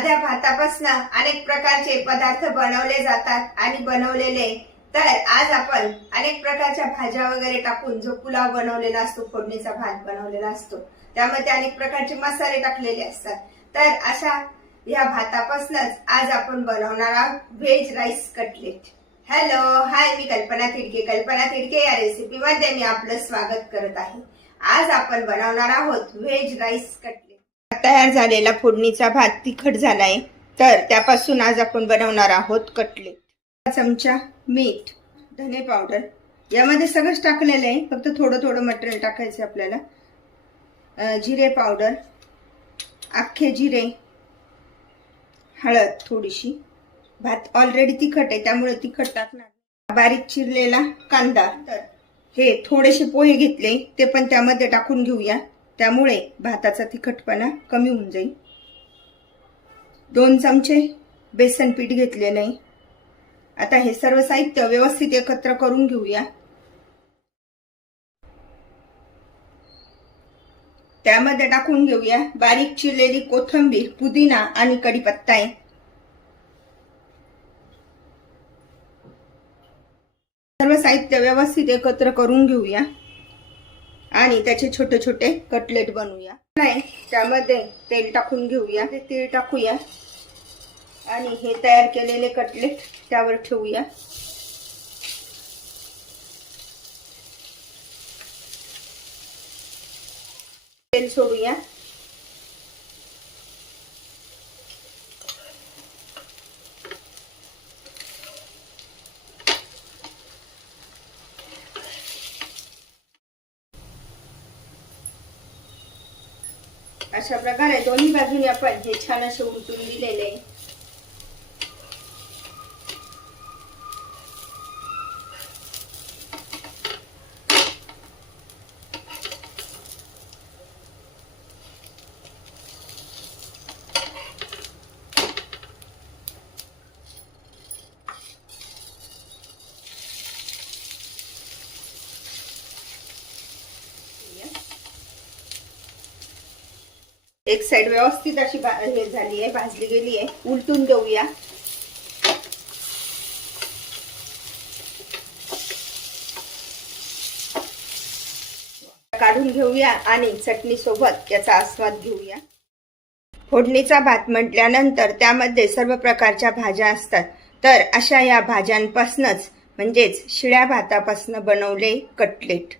साध्या भातापासून अनेक प्रकारचे पदार्थ बनवले जातात आणि बनवलेले तर आज आपण अनेक प्रकारच्या भाज्या वगैरे टाकून जो पुलाव बनवलेला असतो, फोडणीचा भात बनवलेला असतो, त्यामध्ये अनेक प्रकारचे मसाले टाकलेले असतात। तर अशा या भातापासूनच आज आपण बनवणार आहोत veg rice cutlet. Hello hi, मी कल्पना तिडके। कल्पना तिडके या रेसिपी मध्ये मी आपलं स्वागत करत आहे। आज आपण बनवणार आहोत व्हेज राईस कटलेट। तयार झालेला फोडणीचा भात तिखट झालाय, तर त्यापासून आज आपण बनवणार आहोत कटलेट। चमचा मीठ, धने पावडर, यामध्ये सगळंच टाकलेलं आहे, फक्त थोडं थोडं मटेरियल टाकायचं आपल्याला। जिरे पावडर, अख्खे जिरे, हळद थोडीशी, भात ऑलरेडी तिखट आहे त्यामुळे तिखट टाकणार। बारीक चिरलेला कांदा, तर हे थोडेसे पोहे घेतले ते पण त्यामध्ये टाकून घेऊया, त्यामुळे भाताचा तिखटपणा कमी होऊन जाईल। 2 चमचे बेसन पीठ घेतलेले आहे। आता हे सर्व साहित्य व्यवस्थित एकत्र करून घेऊया। त्यामध्ये टाकून घेऊया बारीक चिरलेली कोथिंबीर, पुदिना आणि कढीपत्ता आहे। सर्व साहित्य व्यवस्थित एकत्र करून घेऊया आणि त्याचे छोटे छोटे कटलेट बनवूया। त्यामध्ये तेल टाकून घेऊया, तीळ टाकूया आणि हे तयार केलेले कटलेट त्यावर ठेवूया। तेल सोडूया। अशा प्रकारे दोन्ही बाजूने आपण हे छान असे उलटून दिलेले। एक साइड व्यवस्थित अशी हे झाली आहे, भाजली गेली आहे। उलटून देऊया। काढून घेऊया आणि चटणी सोबत याचा आस्वाद घेऊया। फोडणीचा भात म्हटल्यानंतर त्यामध्ये सर्व प्रकारच्या भाज्या असतात, तर अशा या भाज्यांपासूनच म्हणजेच शिळ्या भातापासून बनवले कटलेट।